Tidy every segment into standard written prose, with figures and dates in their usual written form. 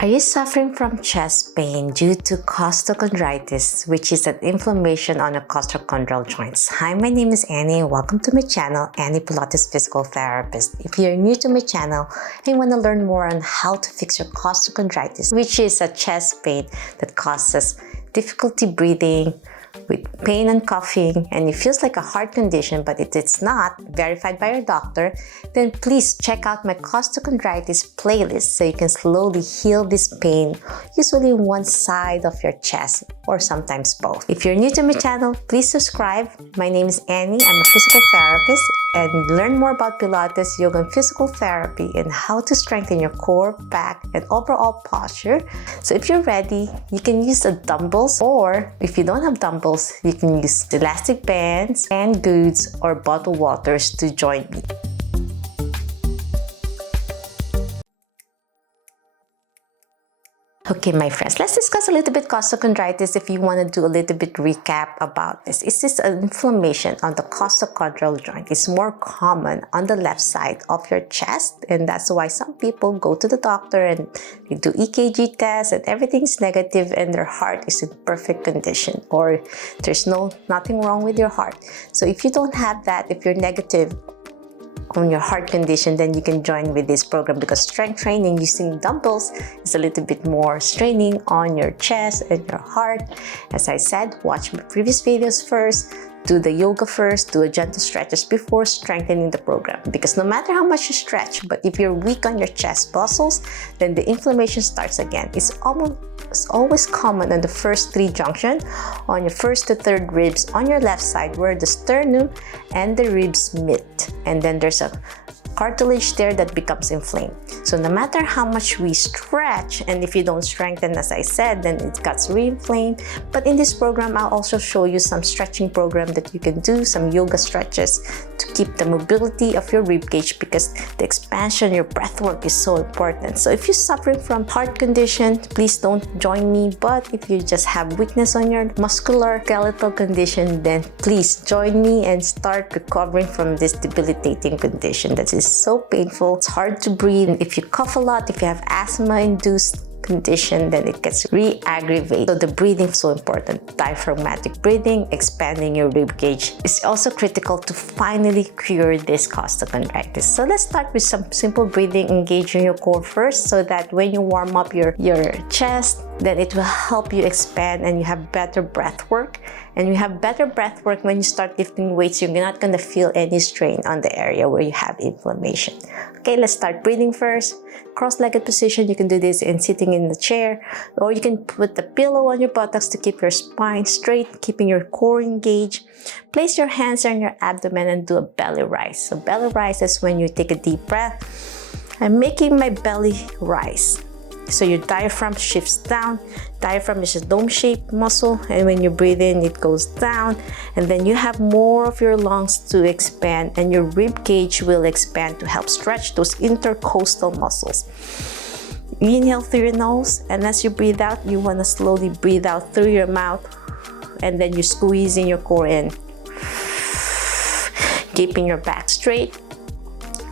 Are you suffering from chest pain due to costochondritis, which is an inflammation on the costochondral joints? Hi, my name is Annie and welcome to my channel, Annie Pilates Physical Therapist. If you're new to my channel and you want to learn more on how to fix your costochondritis, which is a chest pain that causes difficulty breathing, with pain and coughing, and it feels like a heart condition, but it's not verified by your doctor, then please check out my costochondritis playlist so you can slowly heal this pain, usually in one side of your chest or sometimes both. If you're new to my channel, please subscribe. My name is Annie. I'm a physical therapist and learn more about Pilates, yoga, and physical therapy and how to strengthen your core, back, and overall posture. So if you're ready, you can use the dumbbells, or if you don't have dumbbells, you can use elastic bands, canned goods, or bottled waters to join me. Okay, my friends, let's discuss a little bit costochondritis if you want to do a little bit recap about this. It's just an inflammation on the costochondral joint. It's more common on the left side of your chest, and that's why some people go to the doctor and they do EKG tests and everything's negative and their heart is in perfect condition, or there's nothing wrong with your heart. So if you don't have that, if you're negative on your heart condition, then you can join with this program, because strength training using dumbbells is a little bit more straining on your chest and your heart. As I said, watch my previous videos first, do the yoga first, do a gentle stretches before strengthening the program, because no matter how much you stretch, but if you're weak on your chest muscles, then the inflammation starts again. It's always common on the first three junction, on your first to third ribs on your left side where the sternum and the ribs meet, and then there's a cartilage there that becomes inflamed. So no matter how much we stretch, and if you don't strengthen, as I said, then it gets re-inflamed. But in this program, I'll also show you some stretching program that you can do, some yoga stretches to keep the mobility of your rib cage, because the expansion, your breath work is so important. So if you're suffering from heart condition, please don't join me. But if you just have weakness on your muscular skeletal condition, then please join me and start recovering from this debilitating condition that is so painful. It's hard to breathe. If you cough a lot, if you have asthma-induced condition, then it gets re-aggravated. So the breathing is so important. Diaphragmatic breathing, expanding your rib cage is also critical to finally cure this costochondritis. So let's start with some simple breathing, engaging your core first, so that when you warm up your chest, then it will help you expand and you have better breath work. And you have better breath work when you start lifting weights. You're not going to feel any strain on the area where you have inflammation. Okay, let's start breathing first. Cross-legged position. You can do this in sitting in the chair, or you can put the pillow on your buttocks to keep your spine straight, keeping your core engaged. Place your hands on your abdomen and do a belly rise. So belly rise is when you take a deep breath. I'm making my belly rise. So your diaphragm shifts down. Diaphragm is a dome-shaped muscle, and when you breathe in, it goes down, and then you have more of your lungs to expand, and your rib cage will expand to help stretch those intercostal muscles. Inhale through your nose, and as you breathe out, you want to slowly breathe out through your mouth, and then you're squeezing your core in, keeping your back straight.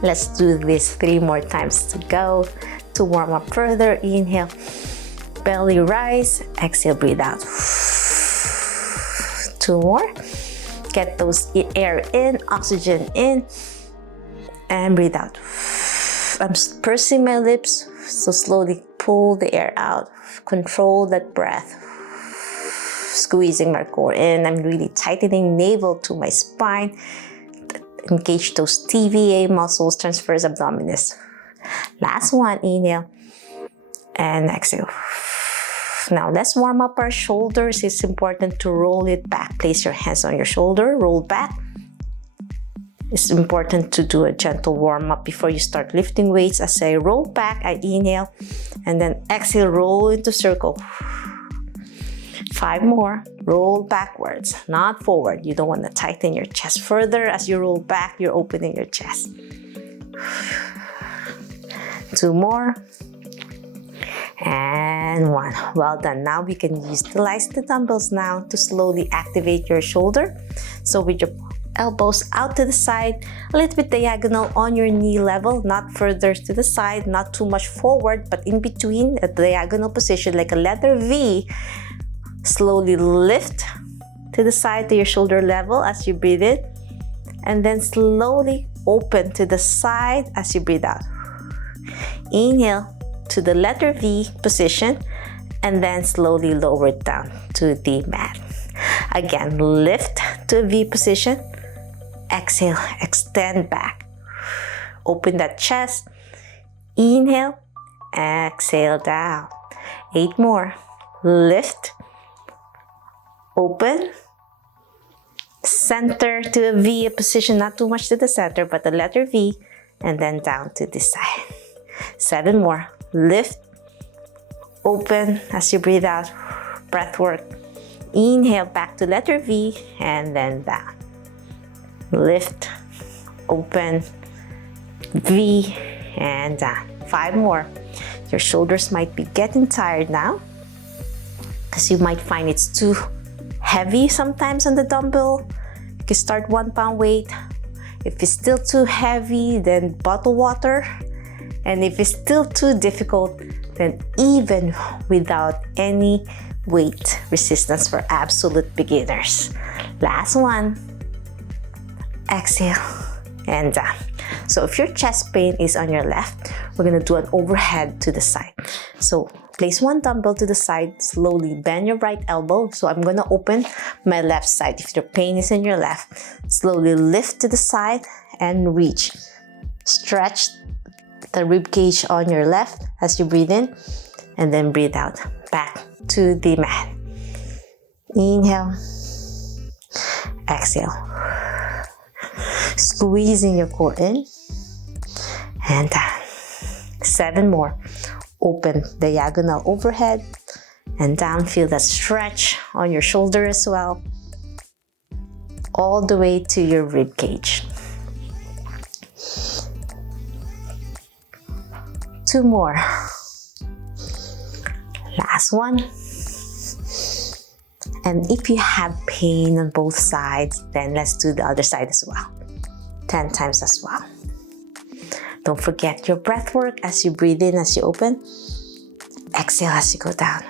Let's do this 3 more times to go. To warm up further, inhale, belly rise, exhale, breathe out. 2 more. Get those air in, oxygen in, and breathe out. I'm pursing my lips, so slowly pull the air out. Control that breath. Squeezing my core in. I'm really tightening navel to my spine. Engage those TVA muscles, transverse abdominis. Last one, inhale and exhale. Now let's warm up our shoulders. It's important to roll it back. Place your hands on your shoulder, roll back. It's important to do a gentle warm up before you start lifting weights. As I roll back, I inhale and then exhale, roll into circle. 5 more. Roll backwards, not forward. You don't want to tighten your chest further. As you roll back, you're opening your chest. 2 more, and 1. Well done. Now we can utilize the dumbbells now to slowly activate your shoulder. So with your Elbows out to the side, a little bit diagonal on your knee level, not further to the side, not too much forward, but in between, a diagonal position like a letter V. Slowly lift to the side to your shoulder level as you breathe in, and then slowly open to the side as you breathe out. Inhale to the letter V position, and then slowly lower it down to the mat. Again, lift to a V position. Exhale, extend back. Open that chest. Inhale, exhale down. 8 more. Lift, open, center to a V position, not too much to the center, but the letter V, and then down to this side. 7 more. Lift, open as you breathe out. Breathwork. Inhale back to letter V, and then down. Lift, open, V, and down. 5 more. Your shoulders might be getting tired now, because you might find it's too heavy sometimes on the dumbbell. You can start 1 pound weight. If it's still too heavy, then bottle water. And if it's still too difficult, then even without any weight resistance for absolute beginners. Last one. Exhale and down. So if your chest pain is on your left, we're gonna do an overhead to the side. So place 1 dumbbell to the side, slowly bend your right elbow. So I'm gonna open my left side. If your pain is in your left, slowly lift to the side and reach. Stretch the rib cage on your left as you breathe in, and then breathe out. Back to the mat. Inhale, exhale. Squeezing your core in and down. 7 more. Open diagonal overhead and down. Feel that stretch on your shoulder as well, all the way to your rib cage. 2 more. Last one. And if you have pain on both sides, then let's do the other side as well. 10 times as well. Don't forget your breath work as you breathe in, as you open. Exhale as you go down.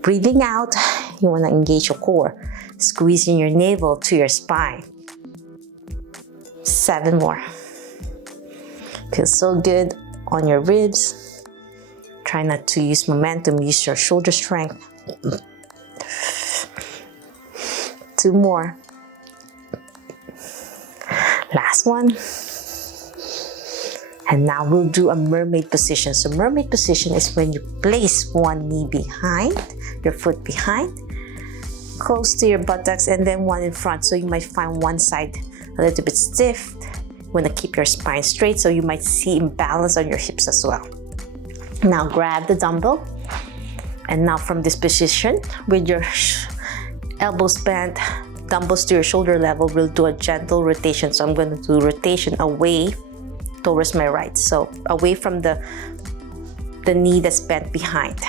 Breathing out, you want to engage your core, squeezing your navel to your spine. 7 more. Feels so good on your ribs. Try not to use momentum, use your shoulder strength. 2 more. Last one. And now we'll do a mermaid position. So mermaid position is when you place 1 knee behind, your foot behind, close to your buttocks, and then 1 in front. So you might find 1 side a little bit stiff. You want to keep your spine straight, so you might see imbalance on your hips as well. Now grab the dumbbell. And now from this position, with your elbows bent, dumbbells to your shoulder level, we'll do a gentle rotation. So I'm going to do rotation away towards my right. So away from the knee that's bent behind.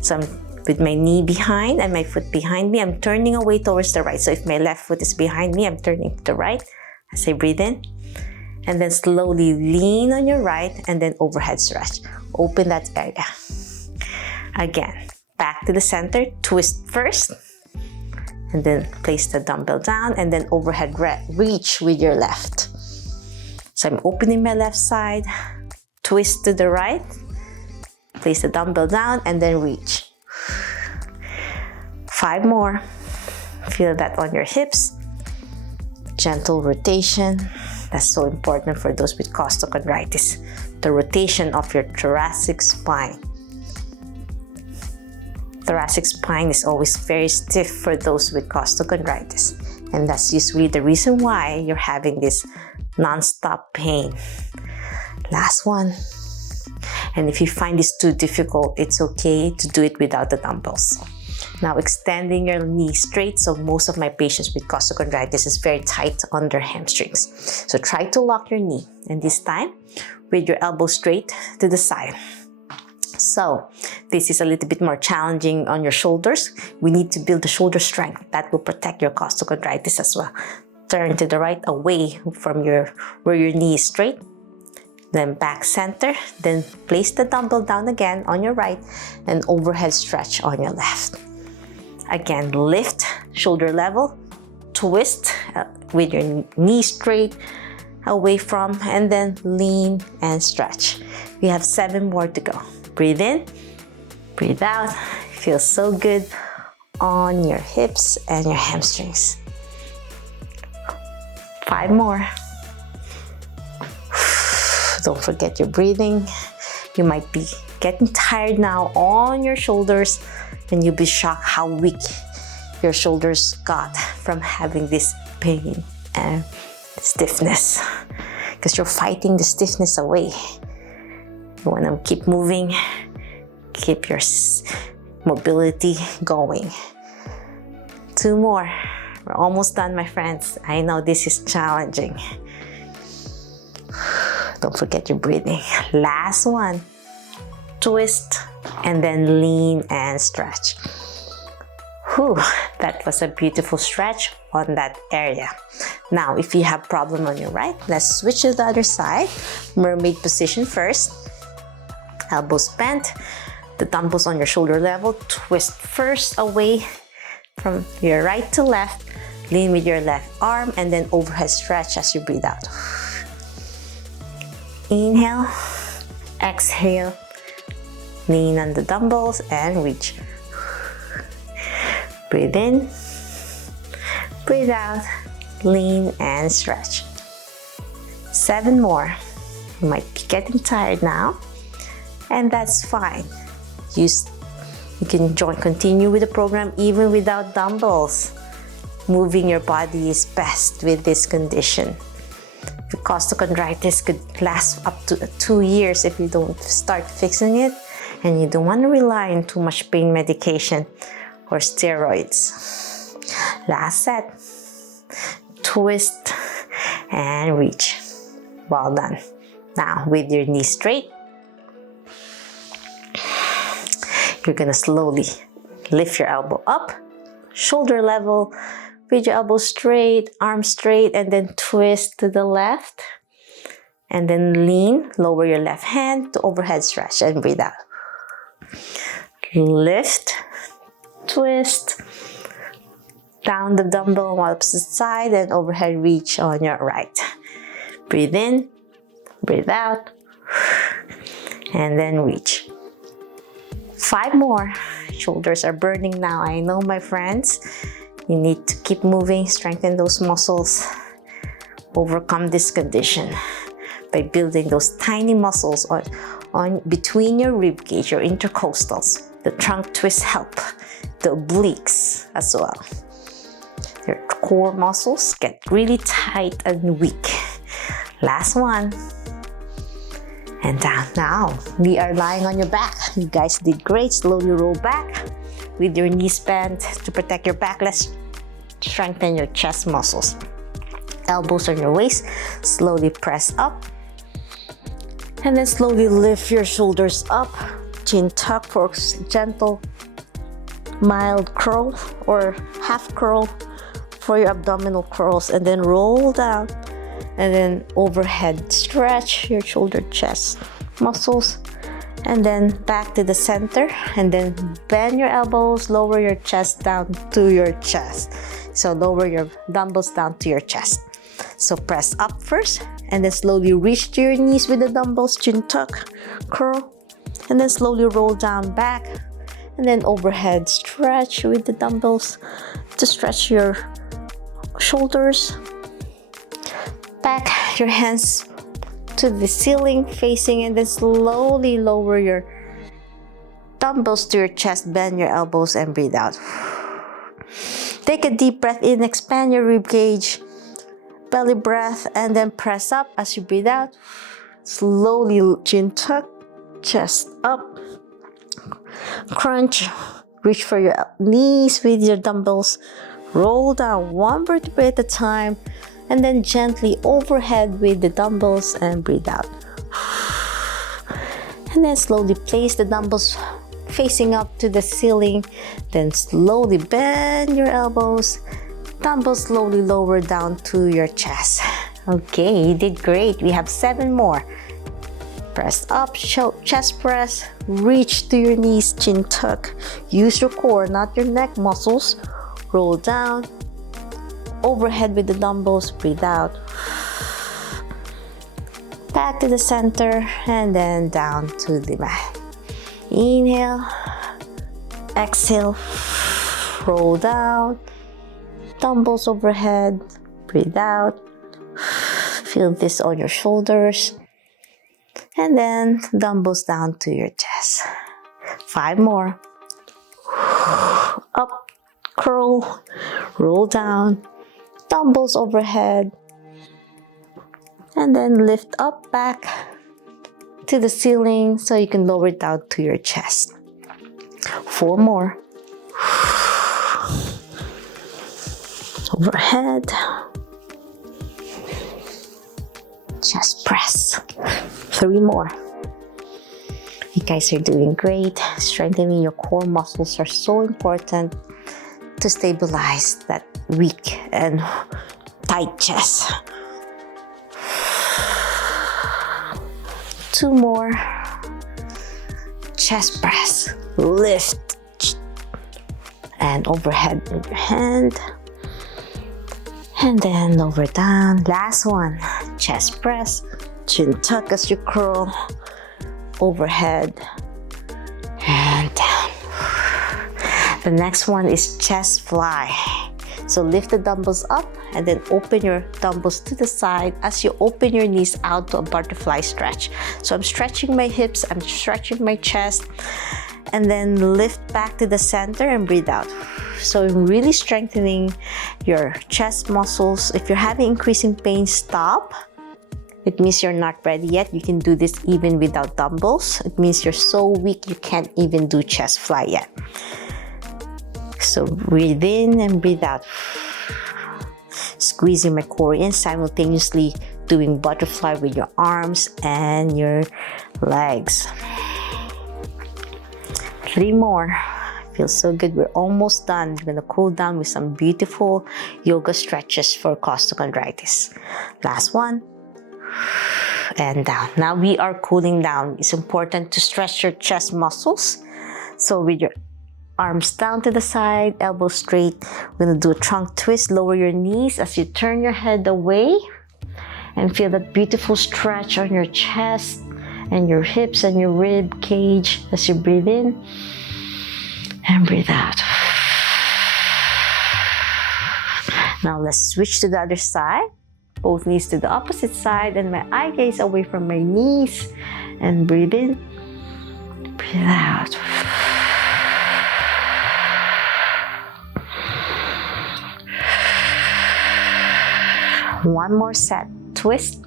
So I'm with my knee behind and my foot behind me, I'm turning away towards the right. So if my left foot is behind me, I'm turning to the right as I breathe in. And then slowly lean on your right and then overhead stretch. Open that area. Again, back to the center, twist first, and then place the dumbbell down, and then overhead reach with your left. So I'm opening my left side, twist to the right, place the dumbbell down, and then reach. 5 more. Feel that on your hips. Gentle rotation. That's so important for those with costochondritis. The rotation of your thoracic spine. Thoracic spine is always very stiff for those with costochondritis, and that's usually the reason why you're having this non-stop pain. Last one. And if you find this too difficult, it's okay to do it without the dumbbells. Now extending your knee straight. So most of my patients with costochondritis is very tight on their hamstrings. So try to lock your knee, and this time with your elbow straight to the side. So this is a little bit more challenging on your shoulders. We need to build the shoulder strength that will protect your costochondritis as well. Turn to the right, away from where your knee is straight. Then back center. Then place the dumbbell down again on your right and overhead stretch on your left. Again, lift, shoulder level, twist with your knee straight away from, and then lean and stretch. We have 7 more to go. Breathe in, breathe out. Feels so good on your hips and your hamstrings. 5 more. Don't forget your breathing. You might be getting tired now on your shoulders, and you'll be shocked how weak your shoulders got from having this pain and stiffness, because you're fighting the stiffness away. You want to keep moving, keep your mobility going. 2 more. We're almost done, my friends. I know this is challenging. Don't forget your breathing. Last one. Twist and then lean and stretch. Whew, that was a beautiful stretch on that area. Now, if you have problem on your right, let's switch to the other side. Mermaid position first. Elbows bent, the dumbbells on your shoulder level. Twist first away from your right to left. Lean with your left arm and then overhead stretch as you breathe out. Inhale, exhale, lean on the dumbbells and reach. Breathe in, breathe out, lean and stretch. 7 more. You might be getting tired now, and that's fine. You can continue with the program even without dumbbells. Moving your body is best with this condition. The costochondritis could last up to 2 years if you don't start fixing it, and you don't want to rely on too much pain medication or steroids. Last set. Twist and reach. Well done. Now, with your knee straight, you're gonna slowly lift your elbow up, shoulder level, with your elbow straight, arm straight, and then twist to the left. And then lean, lower your left hand to overhead stretch and breathe out. Lift, twist, down the dumbbell on opposite side and overhead reach on your right. Breathe in, breathe out, and then reach. 5 more. Shoulders are burning now. I know, my friends. You need to keep moving, strengthen those muscles, overcome this condition by building those tiny muscles on between your rib cage, your intercostals. The trunk twists help, the obliques as well. Your core muscles get really tight and weak. Last one. And down. Now, we are lying on your back. You guys did great. Slowly roll back with your knees bent to protect your back. Let's strengthen your chest muscles. Elbows on your waist. Slowly press up. And then slowly lift your shoulders up. Chin tuck for gentle, mild curl or half curl for your abdominal curls. And then roll down. And then overhead stretch your shoulder chest muscles, and then back to the center, and then bend your elbows, lower your chest down to your chest. So lower your dumbbells down to your chest. So press up first, and then slowly reach to your knees with the dumbbells, chin tuck, curl, and then slowly roll down back, and then overhead stretch with the dumbbells to stretch your shoulders. Back your hands to the ceiling facing, and then slowly lower your dumbbells to your chest, bend your elbows and breathe out. Take a deep breath in, expand your rib cage, belly breath, and then press up as you breathe out. Slowly chin tuck, chest up, crunch, reach for your knees with your dumbbells, roll down 1 vertebrae at a time, and then gently overhead with the dumbbells and breathe out. And then slowly place the dumbbells facing up to the ceiling. Then slowly bend your elbows. Dumbbells slowly lower down to your chest. Okay, you did great. We have 7 more. Press up, chest press, reach to your knees, chin tuck. Use your core, not your neck muscles. Roll down, overhead with the dumbbells, breathe out. Back to the center and then down to the mat. Inhale, exhale, roll down, dumbbells overhead, breathe out. Feel this on your shoulders. And then dumbbells down to your chest. 5 more. Up, curl, roll down, dumbbells overhead. And then lift up back to the ceiling so you can lower it down to your chest. 4 more. Overhead. Chest press. 3 more. You guys are doing great. Strengthening your core muscles are so important to stabilize that weak and tight chest. 2 more. Chest press. Lift. And overhead with your hand. And then lower down. Last one. Chest press. Chin tuck as you curl. Overhead. And down. The next one is chest fly. So lift the dumbbells up and then open your dumbbells to the side as you open your knees out to a butterfly stretch. So I'm stretching my hips, I'm stretching my chest, and then lift back to the center and breathe out. So I'm really strengthening your chest muscles. If you're having increasing pain, stop. It means you're not ready yet. You can do this even without dumbbells. It means you're so weak you can't even do chest fly yet. So breathe in and breathe out. Squeezing my core in, simultaneously doing butterfly with your arms and your legs. 3 more. Feels so good. We're almost done. We're gonna cool down with some beautiful yoga stretches for costochondritis. Last one. And down. Now we are cooling down. It's important to stretch your chest muscles. So with your arms down to the side, elbows straight, we're gonna do a trunk twist. Lower your knees as you turn your head away and feel that beautiful stretch on your chest and your hips and your rib cage as you breathe in and breathe out. Now let's switch to the other side. Both knees to the opposite side and my eye gaze away from my knees and breathe in, breathe out. One more set. Twist.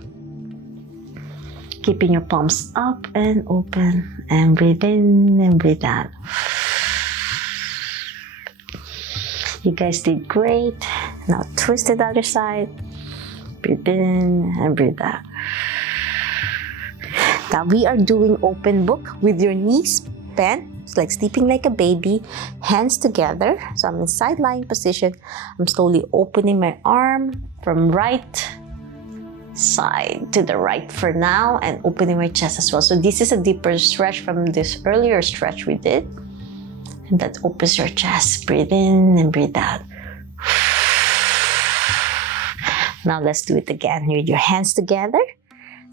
Keeping your palms up and open and breathe in and breathe out. You guys did great. Now twist to the other side. Breathe in and breathe out. Now we are doing Opemn Book with your knees bent. It's like sleeping like a baby, hands together. So I'm in side lying position. I'm slowly opening my arm from right side to the right for now and opening my chest as well. So this is a deeper stretch from this earlier stretch we did. And that opens your chest. Breathe in and breathe out. Now let's do it again. With your hands together.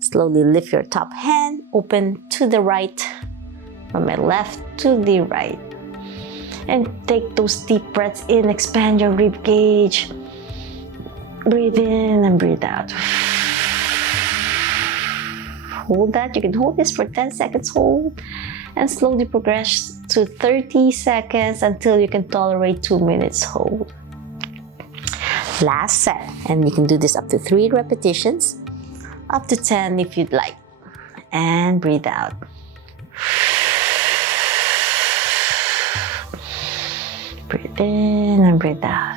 Slowly lift your top hand, open to the right, from my left to the right. And take those deep breaths in, expand your rib cage. Breathe in and breathe out. Hold that. You can hold this for 10 seconds, hold. And slowly progress to 30 seconds until you can tolerate 2 minutes, hold. Last set. And you can do this up to 3 repetitions. Up to 10 if you'd like. And breathe out. Breathe in and breathe out.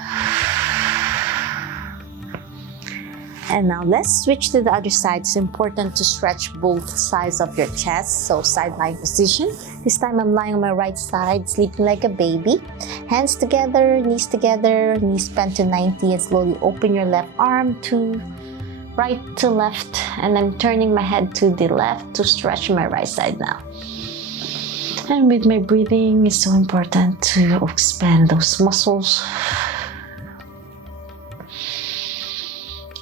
And now let's switch to the other side. It's important to stretch both sides of your chest. So side lying position. This time I'm lying on my right side, sleeping like a baby. Hands together, knees bent to 90, and slowly open your left arm to right to left. And I'm turning my head to the left to stretch my right side now. And with my breathing, it's so important to expand those muscles.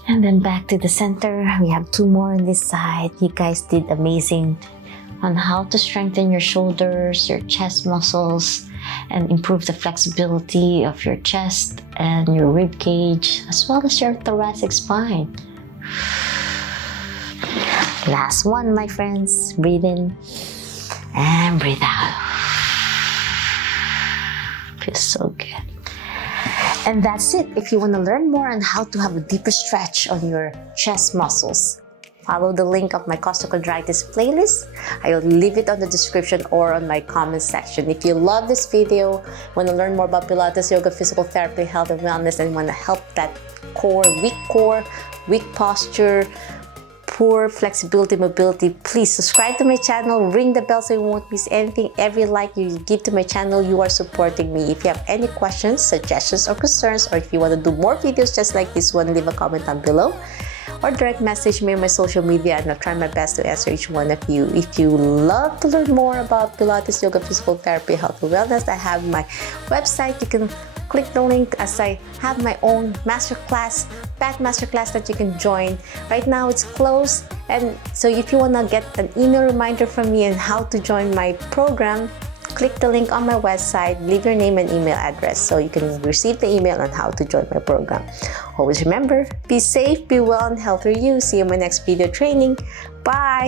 And then back to the center. We have 2 more on this side. You guys did amazing on how to strengthen your shoulders, your chest muscles, and improve the flexibility of your chest and your rib cage, as well as your thoracic spine. Last one, my friends. Breathe in and breathe out. Feels so good. And that's it. If you want to learn more on how to have a deeper stretch on your chest muscles, follow the link of my Costochondritis playlist. I'll leave it on the description or on my comment section. If you love this video, want to learn more about Pilates, yoga, physical therapy, health and wellness, and want to help that core, weak posture, poor flexibility, mobility, please subscribe to my channel, ring the bell so you won't miss anything. Every like you give to my channel, you are supporting me. If you have any questions, suggestions, or concerns, or if you want to do more videos just like this one, leave a comment down below or direct message me on my social media, and I'll try my best to answer each one of you. If you love to learn more about Pilates, yoga, physical therapy, health and wellness, I have my website. You can click the link as I have my own masterclass, packed masterclass that you can join. Right now it's closed, and so if you want to get an email reminder from me on how to join my program, click the link on my website, leave your name and email address so you can receive the email on how to join my program. Always remember, be safe, be well, and healthy you. See you in my next video training. Bye!